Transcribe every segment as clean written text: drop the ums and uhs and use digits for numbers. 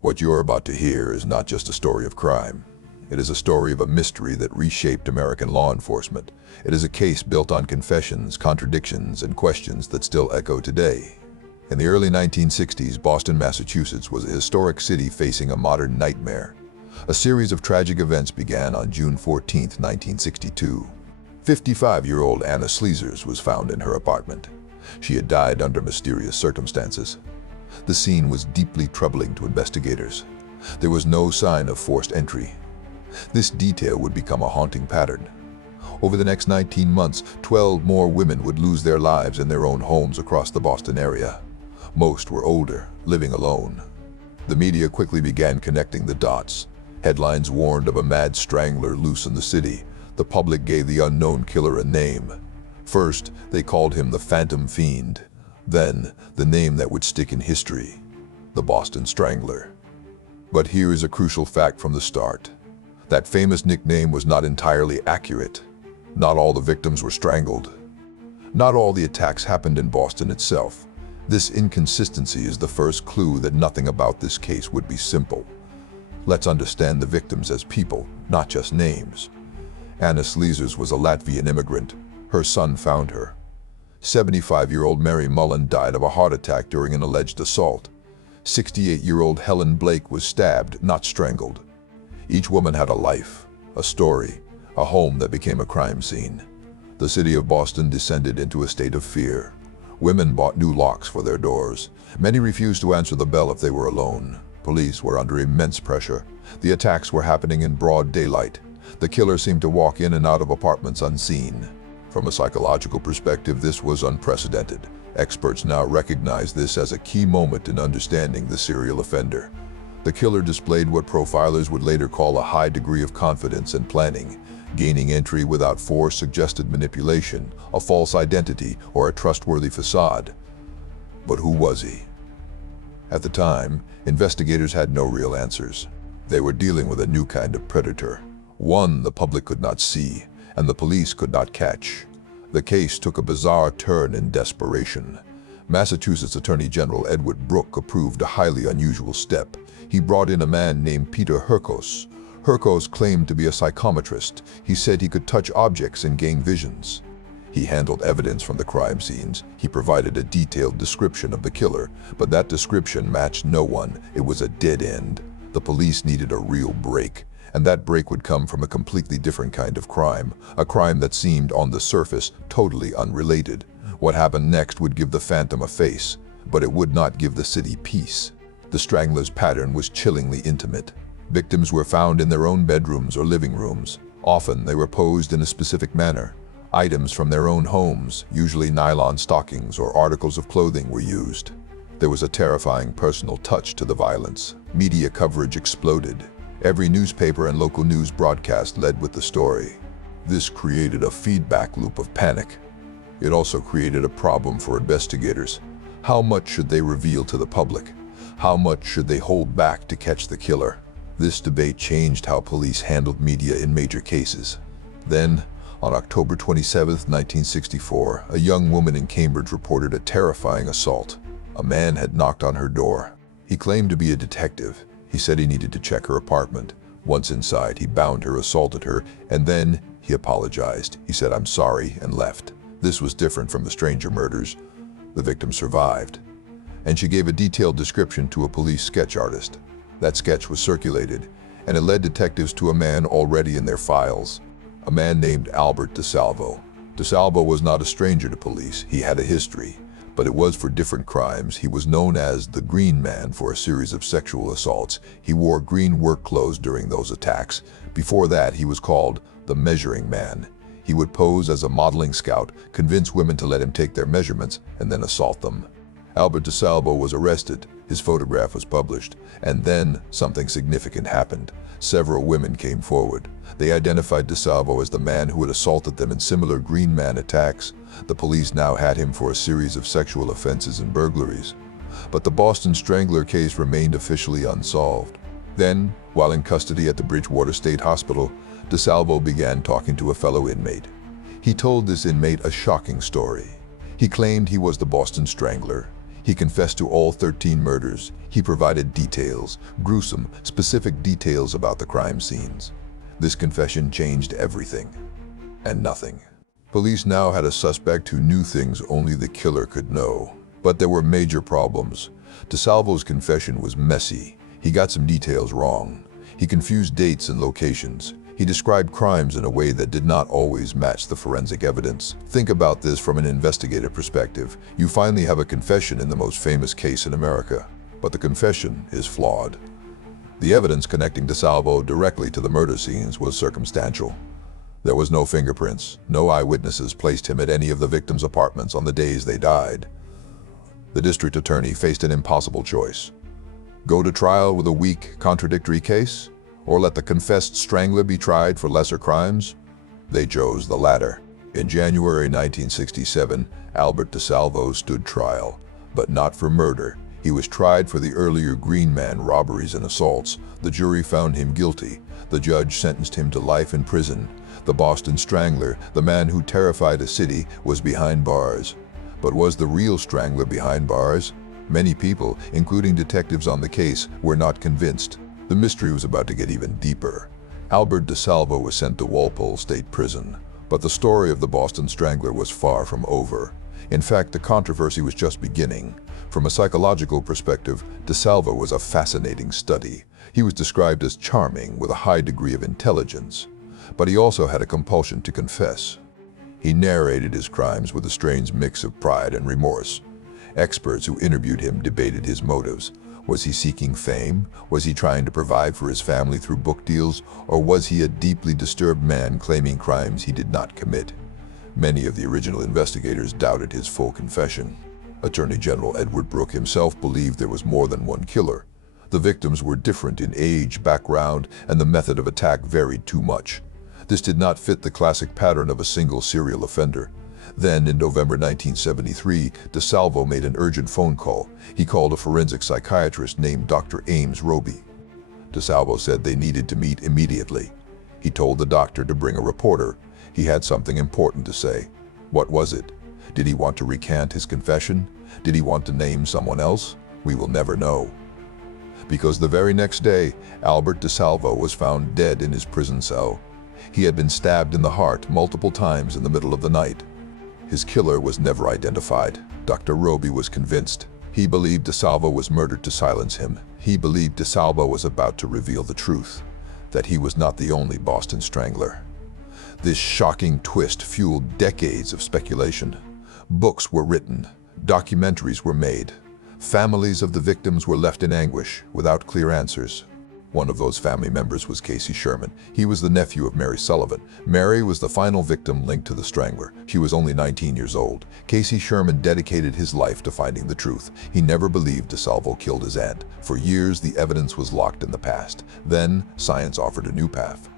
What you're about to hear is not just a story of crime. It is a story of a mystery that reshaped American law enforcement. It is a case built on confessions, contradictions, and questions that still echo today. In the early 1960s, Boston, Massachusetts was a historic city facing a modern nightmare. A series of tragic events began on June 14, 1962. 55-year-old Anna Sleezers was found in her apartment. She had died under mysterious circumstances. The scene was deeply troubling to investigators. There was no sign of forced entry. This detail would become a haunting pattern. Over the next 19 months, 12 more women would lose their lives in their own homes across the Boston area. Most were older, living alone. The media quickly began connecting the dots. Headlines warned of a mad strangler loose in the city. The public gave the unknown killer a name. First, they called him the Phantom Fiend. Then, the name that would stick in history, the Boston Strangler. But here is a crucial fact from the start. That famous nickname was not entirely accurate. Not all the victims were strangled. Not all the attacks happened in Boston itself. This inconsistency is the first clue that nothing about this case would be simple. Let's understand the victims as people, not just names. Anna Sleezers was a Latvian immigrant. Her son found her. 75-year-old Mary Mullen died of a heart attack during an alleged assault. 68-year-old Helen Blake was stabbed, not strangled. Each woman had a life, a story, a home that became a crime scene. The city of Boston descended into a state of fear. Women bought new locks for their doors. Many refused to answer the bell if they were alone. Police were under immense pressure. The attacks were happening in broad daylight. The killer seemed to walk in and out of apartments unseen. From a psychological perspective, this was unprecedented. Experts now recognize this as a key moment in understanding the serial offender. The killer displayed what profilers would later call a high degree of confidence and planning. Gaining entry without force suggested manipulation, a false identity, or a trustworthy facade. But who was he? At the time, investigators had no real answers. They were dealing with a new kind of predator, one the public could not see and the police could not catch. The case took a bizarre turn in desperation. Massachusetts Attorney General Edward Brooke approved a highly unusual step. He brought in a man named Peter Hurkos. Hurkos claimed to be a psychometrist. He said he could touch objects and gain visions. He handled evidence from the crime scenes. He provided a detailed description of the killer, but that description matched no one. It was a dead end. The police needed a real break, and that break would come from a completely different kind of crime, a crime that seemed on the surface totally unrelated. What happened next would give the Phantom a face, but it would not give the city peace. The Strangler's pattern was chillingly intimate. Victims were found in their own bedrooms or living rooms. Often they were posed in a specific manner. Items from their own homes, usually nylon stockings or articles of clothing, were used. There was a terrifying personal touch to the violence. Media coverage exploded. Every newspaper and local news broadcast led with the story. This created a feedback loop of panic. It also created a problem for investigators. How much should they reveal to the public? How much should they hold back to catch the killer? This debate changed how police handled media in major cases. Then, on October 27, 1964, a young woman in Cambridge reported a terrifying assault. A man had knocked on her door. He claimed to be a detective. He said he needed to check her apartment. Once inside, he bound her, assaulted her, and then he apologized. He said, "I'm sorry," and left. This was different from the stranger murders. The victim survived, and she gave a detailed description to a police sketch artist. That sketch was circulated, and it led detectives to a man already in their files, a man named Albert DeSalvo. DeSalvo was not a stranger to police. He had a history, but it was for different crimes. He was known as the Green Man for a series of sexual assaults. He wore green work clothes during those attacks. Before that, he was called the Measuring Man. He would pose as a modeling scout, convince women to let him take their measurements, and then assault them. Albert DeSalvo was arrested. His photograph was published, and then something significant happened. Several women came forward. They identified DeSalvo as the man who had assaulted them in similar Green Man attacks. The police now had him for a series of sexual offenses and burglaries. But the Boston Strangler case remained officially unsolved. Then, while in custody at the Bridgewater State Hospital, DeSalvo began talking to a fellow inmate. He told this inmate a shocking story. He claimed he was the Boston Strangler. He confessed to all 13 murders. He provided details, gruesome, specific details about the crime scenes. This confession changed everything, and nothing. Police now had a suspect who knew things only the killer could know. But there were major problems. DeSalvo's confession was messy. He got some details wrong. He confused dates and locations. He described crimes in a way that did not always match the forensic evidence. Think about this from an investigative perspective. You finally have a confession in the most famous case in America, but the confession is flawed. The evidence connecting DeSalvo directly to the murder scenes was circumstantial. There was no fingerprints. No eyewitnesses placed him at any of the victims' apartments on the days they died. The district attorney faced an impossible choice. Go to trial with a weak, contradictory case, or let the confessed strangler be tried for lesser crimes? They chose the latter. In January 1967, Albert DeSalvo stood trial, but not for murder. He was tried for the earlier Green Man robberies and assaults. The jury found him guilty. The judge sentenced him to life in prison. The Boston Strangler, the man who terrified a city, was behind bars. But was the real strangler behind bars? Many people, including detectives on the case, were not convinced. The mystery was about to get even deeper. Albert DeSalvo was sent to Walpole State Prison, but the story of the Boston Strangler was far from over. In fact, the controversy was just beginning. From a psychological perspective, DeSalvo was a fascinating study. He was described as charming, with a high degree of intelligence. But he also had a compulsion to confess. He narrated his crimes with a strange mix of pride and remorse. Experts who interviewed him debated his motives. Was he seeking fame? Was he trying to provide for his family through book deals? Or was he a deeply disturbed man claiming crimes he did not commit? Many of the original investigators doubted his full confession. Attorney General Edward Brooke himself believed there was more than one killer. The victims were different in age, background, and the method of attack varied too much. This did not fit the classic pattern of a single serial offender. Then, in November 1973, DeSalvo made an urgent phone call. He called a forensic psychiatrist named Dr. Ames Roby. DeSalvo said they needed to meet immediately. He told the doctor to bring a reporter. He had something important to say. What was it? Did he want to recant his confession? Did he want to name someone else? We will never know. Because the very next day, Albert DeSalvo was found dead in his prison cell. He had been stabbed in the heart multiple times in the middle of the night. His killer was never identified. Dr. Roby was convinced. He believed DeSalvo was murdered to silence him. He believed DeSalvo was about to reveal the truth, that he was not the only Boston Strangler. This shocking twist fueled decades of speculation. Books were written, documentaries were made. Families of the victims were left in anguish, without clear answers. One of those family members was Casey Sherman. He was the nephew of Mary Sullivan. Mary was the final victim linked to the Strangler. She was only 19 years old. Casey Sherman dedicated his life to finding the truth. He never believed DeSalvo killed his aunt. For years, the evidence was locked in the past. Then, science offered a new path.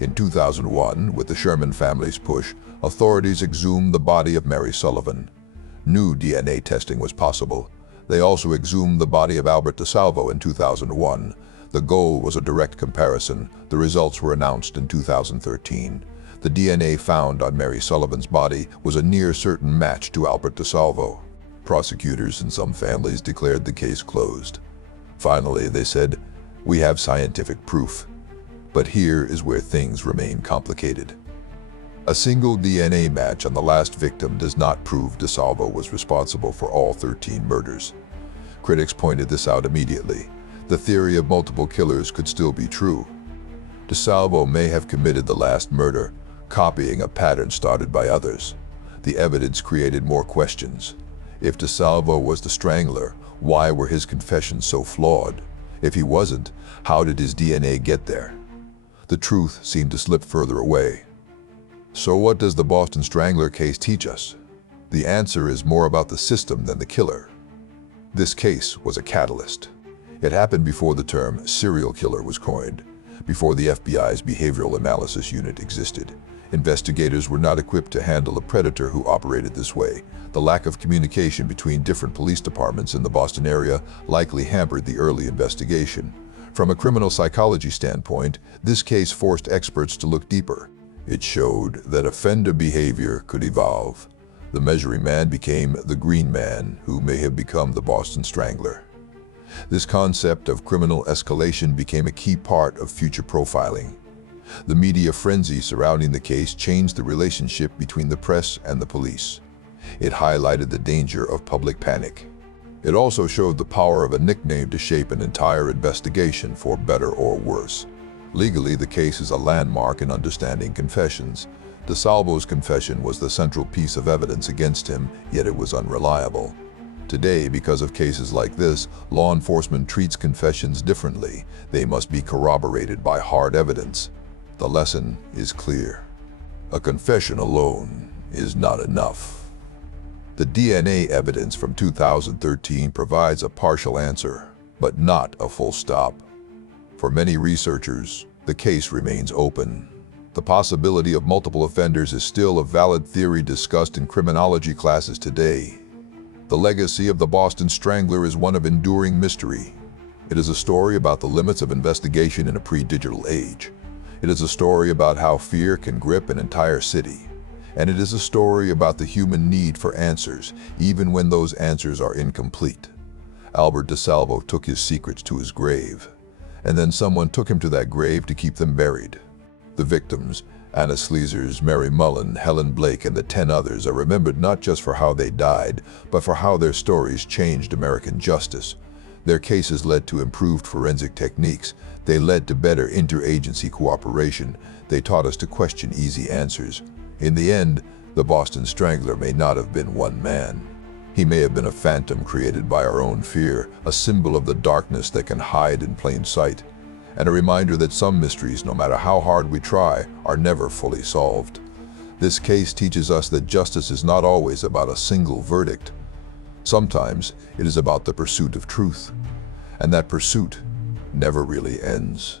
In 2001, with the Sherman family's push, authorities exhumed the body of Mary Sullivan. New DNA testing was possible. They also exhumed the body of Albert DeSalvo in 2001. The goal was a direct comparison. The results were announced in 2013. The DNA found on Mary Sullivan's body was a near-certain match to Albert DeSalvo. Prosecutors in some families declared the case closed. Finally, they said, "We have scientific proof." But here is where things remain complicated. A single DNA match on the last victim does not prove DeSalvo was responsible for all 13 murders. Critics pointed this out immediately. The theory of multiple killers could still be true. DeSalvo may have committed the last murder, copying a pattern started by others. The evidence created more questions. If DeSalvo was the Strangler, why were his confessions so flawed? If he wasn't, how did his DNA get there? The truth seemed to slip further away. So what does the Boston Strangler case teach us? The answer is more about the system than the killer. This case was a catalyst. It happened before the term serial killer was coined, before the FBI's behavioral analysis unit existed. Investigators were not equipped to handle a predator who operated this way. The lack of communication between different police departments in the Boston area likely hampered the early investigation. From a criminal psychology standpoint, this case forced experts to look deeper. It showed that offender behavior could evolve. The measuring man became the green man, who may have become the Boston Strangler. This concept of criminal escalation became a key part of future profiling. The media frenzy surrounding the case changed the relationship between the press and the police. It highlighted the danger of public panic. It also showed the power of a nickname to shape an entire investigation, for better or worse. Legally, the case is a landmark in understanding confessions. DeSalvo's confession was the central piece of evidence against him, yet it was unreliable. Today, because of cases like this, law enforcement treats confessions differently. They must be corroborated by hard evidence. The lesson is clear. A confession alone is not enough. The DNA evidence from 2013 provides a partial answer, but not a full stop. For many researchers, the case remains open. The possibility of multiple offenders is still a valid theory discussed in criminology classes today. The legacy of the Boston Strangler is one of enduring mystery. It is a story about the limits of investigation in a pre-digital age. It is a story about how fear can grip an entire city. And it is a story about the human need for answers, even when those answers are incomplete. Albert DeSalvo took his secrets to his grave, and then someone took him to that grave to keep them buried. The victims, Anna Sleezers, Mary Mullen, Helen Blake, and the 10 others, are remembered not just for how they died, but for how their stories changed American justice. Their cases led to improved forensic techniques. They led to better interagency cooperation. They taught us to question easy answers. In the end, the Boston Strangler may not have been one man. He may have been a phantom created by our own fear, a symbol of the darkness that can hide in plain sight, and a reminder that some mysteries, no matter how hard we try, are never fully solved. This case teaches us that justice is not always about a single verdict. Sometimes it is about the pursuit of truth, and that pursuit never really ends.